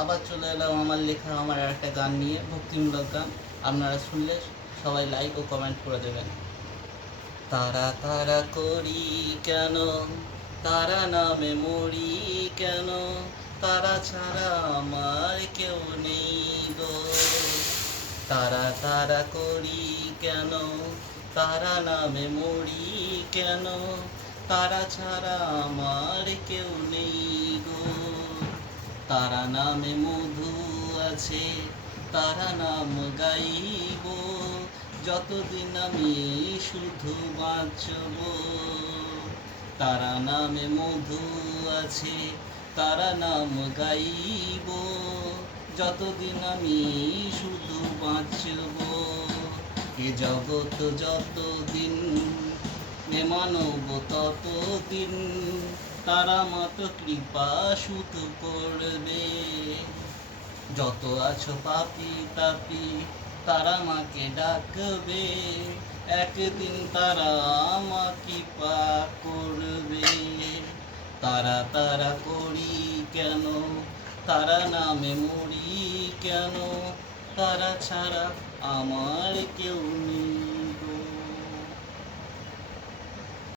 আবার চলে এলাম আমার লেখা আমার আরেকটা গান নিয়ে, ভক্তিমূলক গান। আপনারা শুনলে সবাই লাইক ও কমেন্ট করে দেবেন। তারা তারা করি কেন, তারা নামে মরি কেন, তারা ছাড়া আমার কেউ নেই গো। তারা তারা করি কেন, তারা নামে মরি কেন, তারা ছাড়া আমার কেউ নেই গো। তারা নামে মধু আছে, তারা নাম গাইব, যতদিন আমি শুধু বাঁচব। তারা নামে মধু আছে, তারা নাম গাইব, যতদিন আমি শুধু বাঁচব। এ জগৎ যতদিন এ মানব ততদিন, তারা মত কৃপা শুধু করবে। যত আছো পাপি তাপি, তারা মাকে ডাকবে, একদিন তারা আমাকে পা করবে। তারা তারা করি কেন, তারা নামে মরি কেন, তারা ছাড়া আমার কেউ নেই।